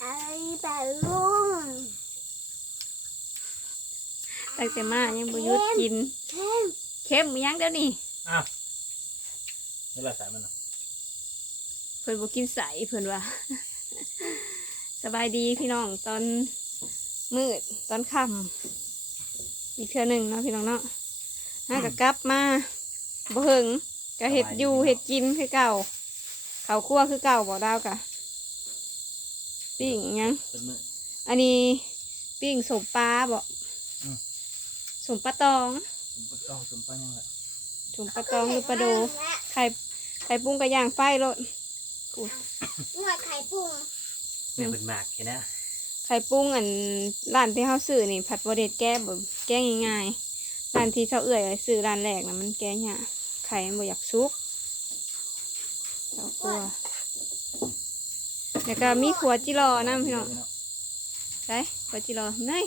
ไอ้แบบลุงตั้งแต่มายังบ่หยุดกินเข้มเข้มอิหยังเดี๋ยวนี้อ้าวนี่ละสายมันเนาะเพิ่นบ่กินใสเพิ่นว่า สบายดีพี่น้องตอนมืดตอนค่ำอีกเทื่อหนึ่งเนาะพี่น้องเนาะห้าก็กลับมาบ่เฮิงก็เฮ็ดอยู่เฮ็ดกินคือเก่าข้าวคั่วคือเก่าบ่ดาวกะ ปิ้งอิหยังเป็นมือ อันนี้ปิ้งสมปลาบ่อืม สมปลาตองสมปะต้องสมปะยังไงสมปลาตองหรือปลาโด ไข่ไข่ปุ้งกระย่างไฟโลดหน่วยไข่ปุ้งเนี่ยเป็นหมากแค่นี้ไข่ปุ้งอันร้านที่เขาซื้อนี่ ผัดบดเด็ดแก้แบบแก้ง่ายๆร้านที่เขาเอื่อยซื้อร้านแรกนะมันแก้ยากไข่มันบ่อยากซุกเจ้ากลัว แล้วก็มีขวดจิรอนะพี่น้องใช่ขวดจิรอเนย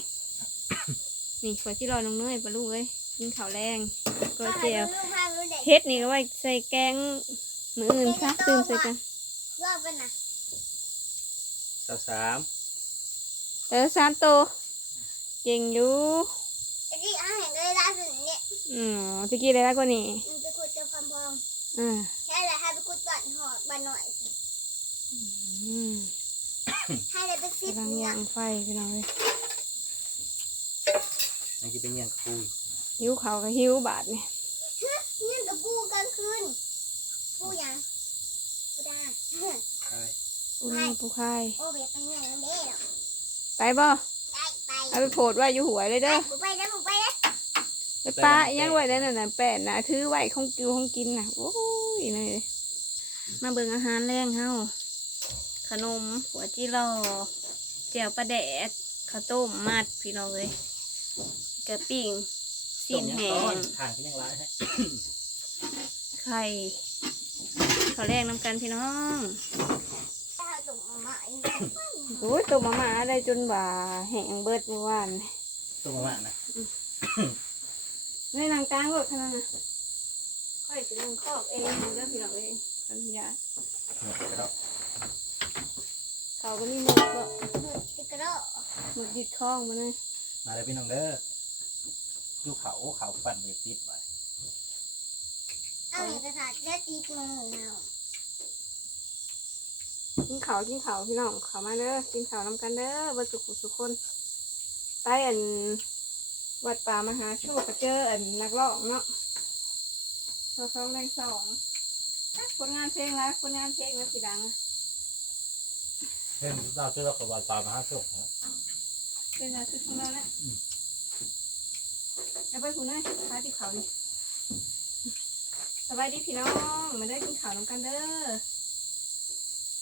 นี่ขวดจิรอน้องเนยปลาลูกเอ้ยกินข้าวแรงก็เจียวลูกพาลูกเด็กเฮ็ดนี่ก็ไว้ใส่แกงมืออื่นซะตื่นใส่กันรอบเป็นนะสาวสามเออสามโตวเก่งอยู่ไอ้ที่อาหารเลยล่าสุดเนี่ยอืมตะกี้ได้แล้วกว่านี้มันไปขุดเจ้าคำพองอ่าแค่เลยให้ไปขุดบ้านหอดบ้านหน่อยอืม ให้เลยไปซิปกำลังเนี่ยย่างไฟพี่น้องเลยนั่นคือเป็นเงี้ยงคุยหิวเขาวก็หิวบาทนี่เนี่ยกับปูกลางคืนปูยังปูดาใช่ปูนี่ปูไข่โอ้เบียดไปเนี่ยเด้อไปบ่ไปไปเอาไปโพดไว้อยู่หัวเลยเด้อปูไปแล้วปูไปแล้วไปป้าอิหยังไว้ได้นั่นน่ะแปดน่ะถือไว้ของกิวของกินน่ะโอ้ยนี่มาเบิ่งอาหารแรงเฮา ขนมหัวจิรอแจ่วปลาแดดข้าวต้มมัดพี่น้องเลยกระปิ้งซีนแห้งทางที่ยังร้ายให้ไข่ข้าวแรงน้ำกันพี่น้องถ้าส่งมาอีกโอ้ยตัวมาม่าได้จนว่าแห้งเบิดเมื่อวานตัวมากนะในนางกลางรถขนาดน่ะค่อยจะลงคอกเองเด้อพี่น้องเองขันยาหมดแล้ว เขาก็มีหมดบ่ติกระโดดหมดดิดคล้องมาเลยมาเลยพี่น้องเด้อดูเขาเขาปั่นไปติดไปเอาเอกสารและตีมือเรากินข้าวกินข้าวพี่น้องเขามาเด้อกินข้าวน้ำกันเด้อวัดสุขุสุขคนไปอันวัดป่ามหาโชคก็เจออันนักร้องเนาะชอสองแรงสองคนงานเพลงแล้วคนงานเพลงแล้วสีดังอะ เพื่อนเราช่วยเรากับวาตามาห้าสุกนะเป็นอะไรคือของเราแหละเอาไปคุณเลยพาที่เขานี่สบายดีพี่น้องมาได้กินข้าวน้ำกันเด้อ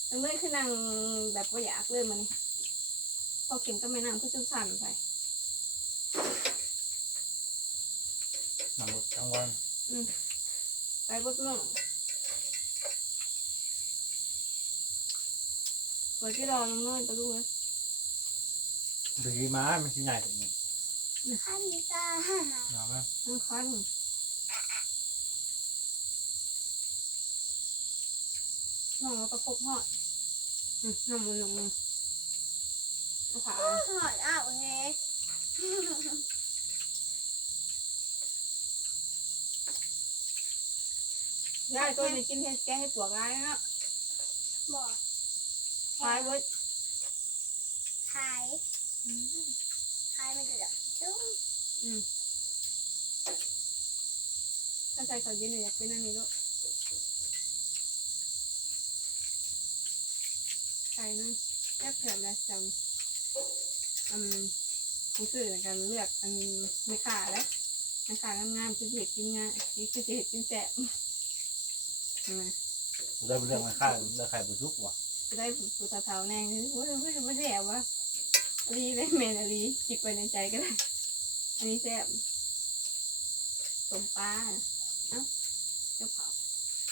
ตั้งเลยคือนั่งแบบว่าอยากเลยมานี่พอเข็มก็ไม่น้ำก็จะสั่นไปนำหมดทั้งวันไปเบดเมือง กว่าที่รอน้องน้อยไปลูกเลยดีมามันชิ้นใหญ่ถึงนี้ขันตาเอาไหมทั้งคันน้องเราประคบหอดอืมน้ำมันลงมาเอาขาหอดเอาเฮ้ได้ตัวนี้กินเห็ดแกงให้ปวกร้ายเนาะบอก คลายเว้ยขายขายไม่ได้หรอกจุ้งอืมถ้าใส่ข้าวเย็นเนี่ยอยากเป็นอันนี้ลูกใส่นะแค่เผื่อนะจำอืมผู้สื่อในการเลือกอันไม่ขาดแล้วไม่ขาดงามๆคือสิเห็ดกินงานคือสิเห็ดกินแสบเห็นไหมได้เรื่องมันฆ่าเรื่องใครบุซุกวะจะ ได้ผู้สาวเทาแน่โอ้ยไม่ไม่แสบวะอลีได้เมนอลีจิกไว้ในใจก็ได้ อันนี้แสบสมปลาเอ้าเจ้าเผา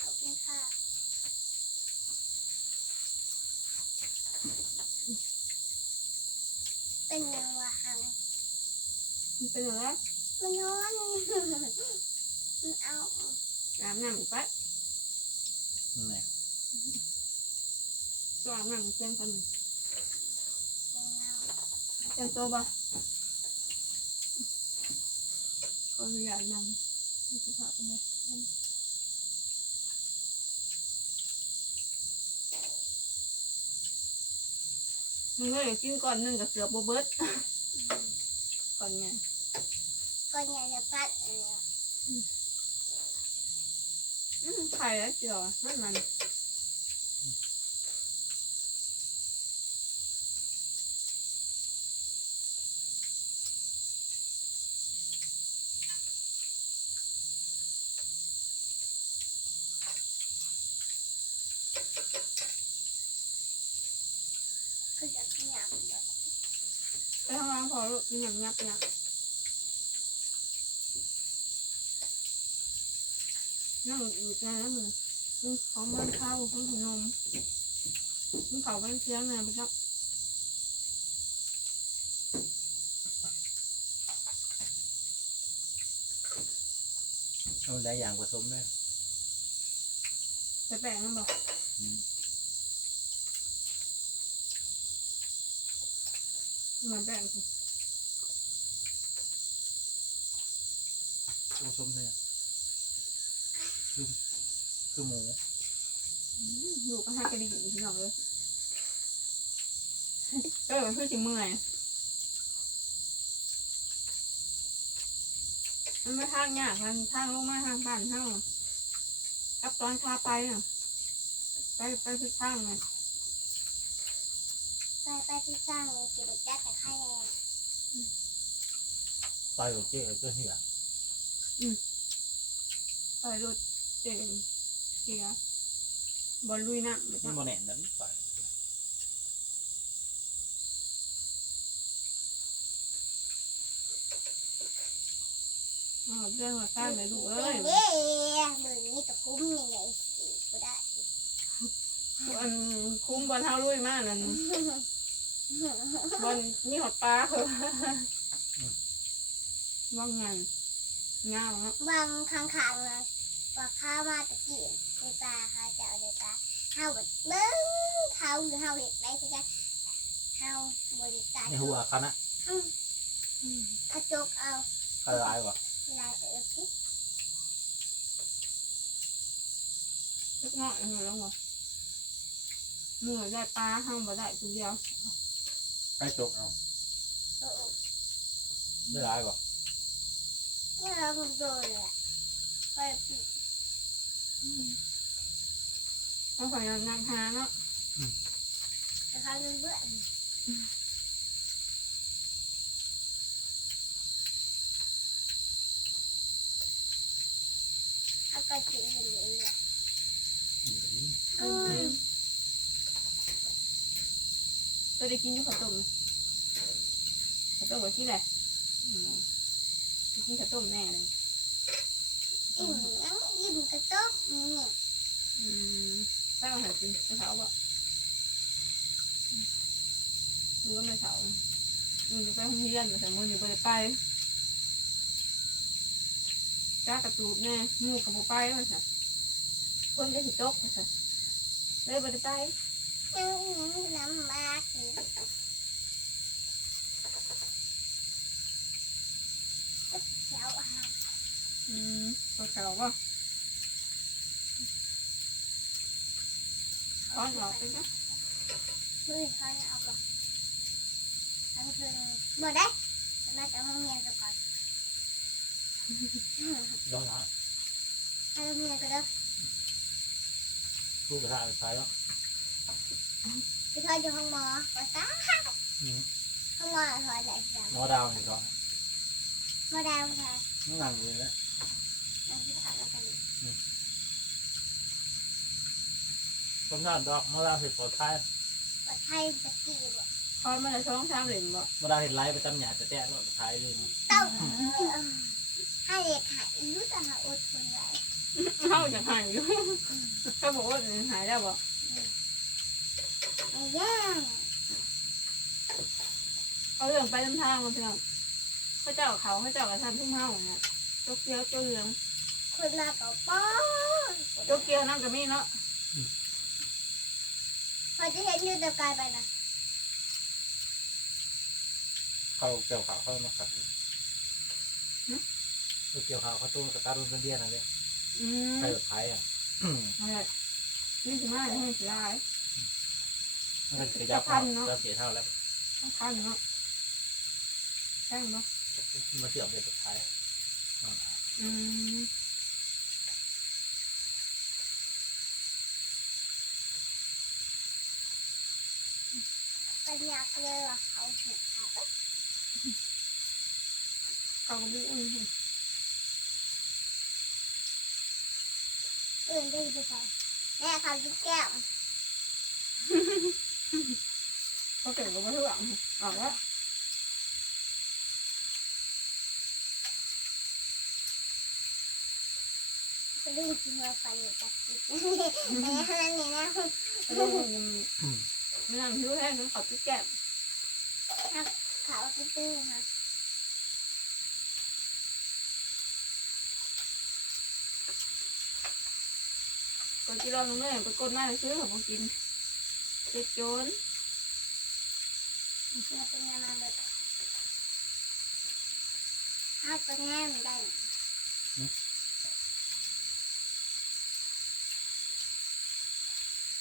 ขอบคุณค่ะเป็นยังวะหังมันเป็นอะไรมันนอนมันเอาอาบน้ำปั๊บ นั่นไงานเที่ยงกันเตรียมตัวบ่ก็อยากนั่งสุภาพไปเลยมึงก็อยากกินก่อนหนึ่งกับเสือโบเบิร์ตก่อนไงก็อยากจะปัดเอออืมไข่แล้วเจียวนั่นมัน คืออยากกินอย่างเดียวไปห้องน้ำพอลูกมีหยังงับเนี่ยนั่งอยู่ใจแล้วมึงมึงของมันข้าวมึงขนมมึงเขาบ้านเชียงไงไปครับเอาได้อย่างผสมได้จะแปลงนั่นบอก มมันแปลงสิผสมได้คือคือหมูอืมอยู่ก็ให้กระดิ่งพี่น้องเลยเออคือจิเมื่อยมันไม่ทางยากทางทางลงมาทางบ้านเท่ากับตอนขาไปน่ะไปไปทิศทางเลย ไปไปที่สร้างเลยเก็บจัดแต่ค่ายแรงไปกับเจ๊เอาเจ้าเหี้ยไปรถเจ๋งเสียบอลลุยน้ำไม่มันใช่โมแน่นนั้นไปอ๋อเรื่องมาสร้างเลยลูกเอ้ยเด้มือนี้ตะคุ้มยังไงก็ได้ อันคุ้มบอลเท้าลุยมากนั่น บอลมีหอดปลาเหรอว่างไงงามเนาะบางครั้งขังเลยว่าข้าวมาตะกี้ในปลาเขาจะเอาในปลาข้าวแบบเบิ้งข้าวหรือข้าวเห็ดไรใช่ไหมข้าวบริการในหัวคณะกระจกเอาคลายวะลายเอฟสิเล็กน้อยเหรอแล้ววะมือได้ปลาห้างบ่ได้คนเดียว ให้จกเอาโอ้ได้หลายวะเนี่ยเราคงโดนเลยอะไปปีแล้วขอยนางหาเนาะแต่เขาเลื่อนเบื่อเอากระจิอย่างนี้แหละอืม จะได้กินอยุข้าวต้มข้าวต้มกับที่ไหนอืมไปกินข้าวต้มแน่เลยอิ่มยังอิ่มกระต๊อบนี่อืมถ้าเราหากินไม่เผาบ่อืมหรือว่าไม่เผาอืมจะไปห้องเรียนแต่มืออยู่ไปไปจ้ากระตูดแน่หมูกับโบไปแล้วสิเพิ่นจะสิตกว่าสิเลยบ่ได้ไปยังน้ำมากนี่เจ้าอาอืมตัวเขาบ่ก้อนหลอกไป จ้ะมือเขาเนี่ยเอาไปทั้งคืนบ่ได้น่าจะห้องเมียจ ได้ลูกกระทะใช้แล้วไปทอดอยู่ห้องหมอว่าซ่าห้องหมอถอยไหนจ้ะหมอดาวนี่ก็หมอดาวค่ะนั่งเลยนะนั่งที่ขาแล้วกันต้มน้ำดอกหมอดาวเห็ดปลอดภัยว่าไทยตะกี้บ่คอยมาเลยช่องชามเหล่มบ่หมอดาวเห็ดไล่ไปตำหยาแต่แตะแล้วขายเลยต้องให้เด็กหายอายุแต่หาอดทนไว้เฮาจะหายอยู่ก็บอกว่าหายแล้วบ่ไอ้ ย่างเอาเรื่องไปทำทางมาพี่น้องเขาเจ้าเขาเขาเจ้ากับท่านทุ่มเฮาเนี่ยโจกเกียวโจกเหลืองคนมาก็ป้อนโจกเกียวนั่งกับมี่เนาะพอจะเห็นอยู่แต่ไกลไปนะเขาเกี่ยวขาวเขามาขัดเขาเกี่ยวขาวเขาตู้กระตารุ่นเป็นเดียนอะไรอืมใครแบบไทยอะอะไรนี่สิมาให้สิลาย มันก็จะยับเขาจะเสียเท่าแล้วต้องคันเนาะแจ้งบ่มาเสื่อมเป็นสุดท้ายอืมเป็นอยากเลยว่าเขาเห็นเขาเขาก็มีอุ่นให้อื่นได้ดีกว่าแม่เขาจิ้แก้ว เขาเก่งกับว่าทุกอย่าออกแล้วจะดึงกินมาไฟอยู่กับจิตแม่ขนาดนี้นะเรื่องมันไม่นั่งหิวแห้งน้ำเขาติ๊กแก้มขาวตื้อๆนะก็ที่เราลงเลยไปกดมาซื้อขอกกินเจ็ดโจน มันเป็นยังไงแบบถ้าก็แง่ไม่ได้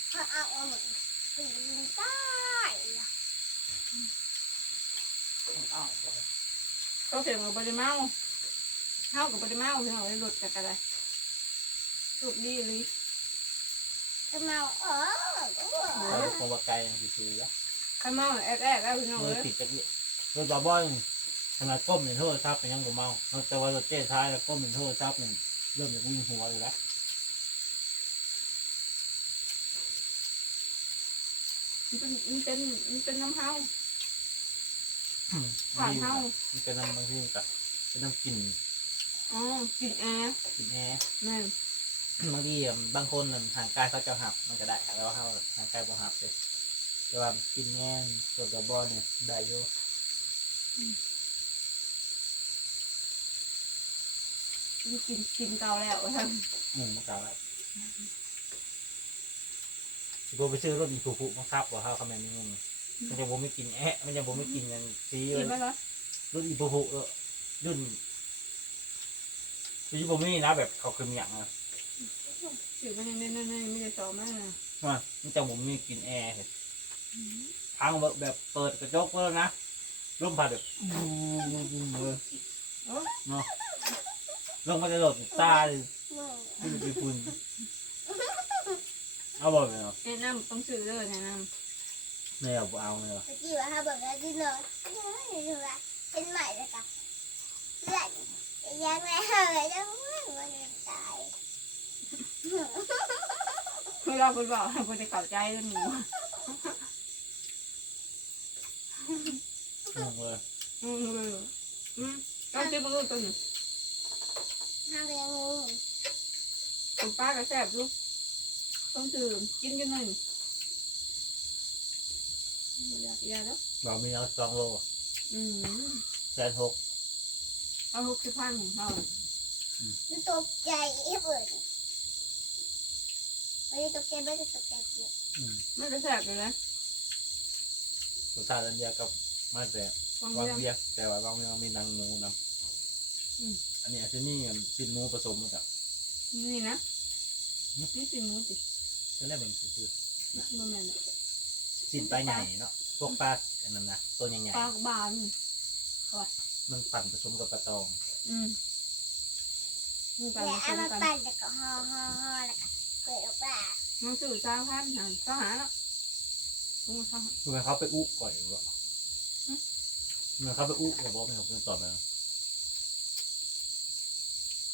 เพราะเอาเหมือนปีนใต้เขาเสียงกับบริเมาเท้ากับบริเมาเพื่อนเอาไปหลุดจากอะไรสุกดีเลยจะมาเออเขาคงว่าไกลสิคือแล้ว ข้าเมาแอกแอกแล้วพี่น้องมืเลยติดจะเนี่ยรถบาบอยขนาดก้มในโทษทัพเป็นยังบ่เมาแต่ว่ารถเจ๊ท้ายแล้วก้มในโทษทัพเนี่ยเริ่มจะวิ่งหัวอยู่แล้วมันเป็นมันเป็นมันเป็นน้ำเฮาผ่านเฮามันเป็นน้ำบางทีกับเป็นน้ำกลิ่นอ๋อกลิ่นแอร์กลิ่นแอร์แม่นบางทีบางคนทางกายเขาจะหับมันก็ได้แต่ว่าเขาทางกายบ่หับเลย แต่ว่ากินแง่รถบาบอยเนี่ยได้อยู่มันกลิ่นกลิ่นเก่าแล้วท่านอืมมันเก่าแล้วสิบไปซื้อรถอีผูๆมาขับว่าเขาคำแม่นี่งงมันจะบ่ไม่กินแอะมันจะบ่ไม่กินอย่างซีกินไหมล่ะรุ่นอีผูๆเออรุ่นซีบ่มีนะแบบเขาคือมีอย่างนะถือมันยังเล่นนั่นนี่ไม่ได้ต่อมากนะว่ามันจะบ่มีกินแอร์เห็น พังแบบแบบเปิดกระจกแล้วนะร่มพัดแบบบูมบูมเลยโอ้เนาะลงมาจะโดดตาเลยมึงพุ่นไปพุ่นเอาบ่ไปเนาะแนะนำต้องซื้อเลยแนะนไม่เอาบ่เอาเลยเหรอเมื่อกี้ว่าเขาบอกว่าที่นอนยังไงว่าเป็นใหม่เลยค่ะเพื่อนยังไงเลยจะไม่มันตายำคือเราไปบอกเราจะเข้าใจเรื่องหมู งงเลยอืมเลยอืมก็ซื้อมาลูกตัวหนึ่งห้าเรียงงูผมป้าก็แซ่บลูกต้องซื้อกินกันหน่อยอยากอยากแล้วเรามีเอาสองโลอืมแสนหกเอาหกสิบพันเรามันตกใจอีเบิร์ดไม่ได้ตกใจไม่ได้ตกใจเยอะอืมไม่ได้แซ่บเลยนะ รสชาติอันเดียวกับมาแต่วางวางเรียงเวียกแต่ว่าบางเวียกมีหนังหมูนอืมำอันนี้อาจจะมีชิ้นหมูผสมมาจากนี่นะนี่สิหมูติจะได้เป็นคือบ่แม่นอะชิ้นปลาใหญ่เนาะพวกปลาอันนั้นนะตัวใหญ่ปลาบานๆมันปั่นผสมกับปลาตองอืมนี่ปลาแล้วผสเอามมากันปั่นแล้วก็ห่อห่อห่อแล้วก็เปิดออกมามันสื่อสามพันหันก็หาแล้ว ลงมาเข้าหาคือมันเขาไปอุก่อยหรือเปล่ามันเขาไปอุแต่บอกไม่เขาเป็นตอบไป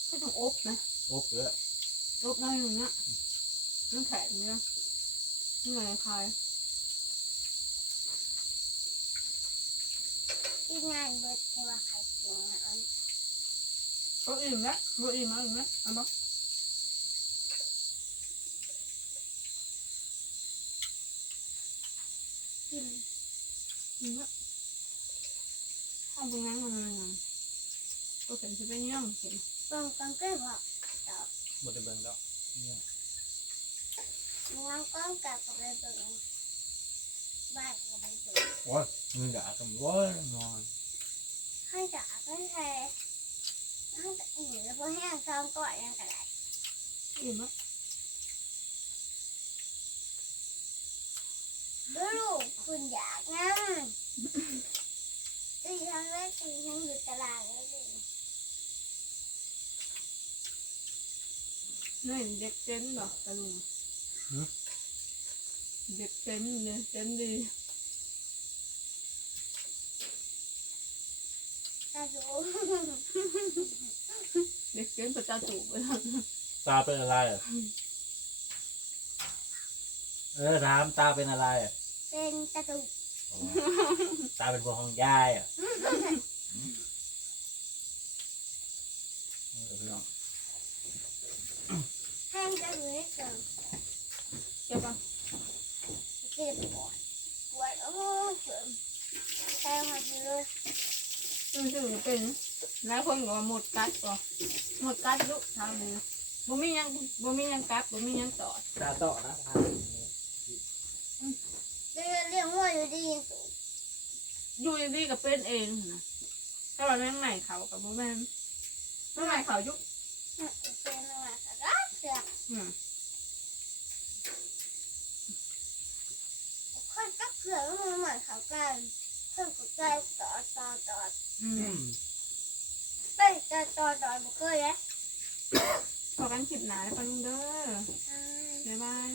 ก็ต้องอบนะอุเพื่ออบน้อยหนึ่งเนี่ยมันแข็งเนี่ยนี่ไงคลายที่งานเบิร์ดเทว่าใครกินอะก็อิ่มแล้วก็อิ่มแล้วอิ่ มแล้วเอาบ่กินอิ่มแล้วห้องตรงนั้นมันอะไรนะก็เห็นจะไปย่างเห็นบางกังก็บอกหมดเบิ้งแล้วเนี่ยน้องก้องกับกับไปเบิ่งบ้านกับไปเบิ่งโอ้ยมือด่ากันโอ้ยนอนให้จากไม่ใช่ให้จะอิ่มแล้วพอแห้งซ้อมก่อนยังกระไรอิ่มปะ ลูกคุณอยากนั่งตีครั้งแรกตียังอยู่ตารางแล้วเลยนี่เด็กเจนบอกตะลุงเด็กเจนเนี่ยเจนดีตาดูเด็กเจนประจาจูบไปแล้วตาเป็นอะไรอะเออถามตาเป็นอะไรอะ เป็นตาดูอ๋อตาเป็นพวกของยายอะนี่กับพี่น้องแห้งจะดูให้เกินเจ้าปะเจ็บปวดปวดโอ้เกินแห้งมาดูเลยรู้สึกเป็นหลายคนก็ว่าหมดกัดก็หมดกัดลูกทำเลยบ่มีหยังบ่มีหยังกัดบ่มีหยังตอดตาต่อนะ เรียกเรียกว่าอยู่ดี อยู่ดีๆก็เป็นเองนะถ้าเราแม่งใหม่เขากับบ่แม่นแม่งใหม่เขายุกเป็นอะไรสักอย่างเสียอืมคนก็เผื่อว่ามันเหมือนเขากันคนก็ใจต่อต่อต่ออืมไปต่อต่อต่อบุกเลยพอกันคลิปหนาแล้วปะลุงเด้ออ่าบ๊ายบาย